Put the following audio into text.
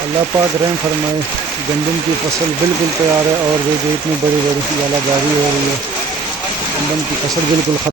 अल्लाह पाक रहम फरमाए। गंदम की फसल बिल्कुल तैयार है और वो जो इतनी बड़ी बड़ी गालाबारी हो रही है, गंदम की फसल बिल्कुल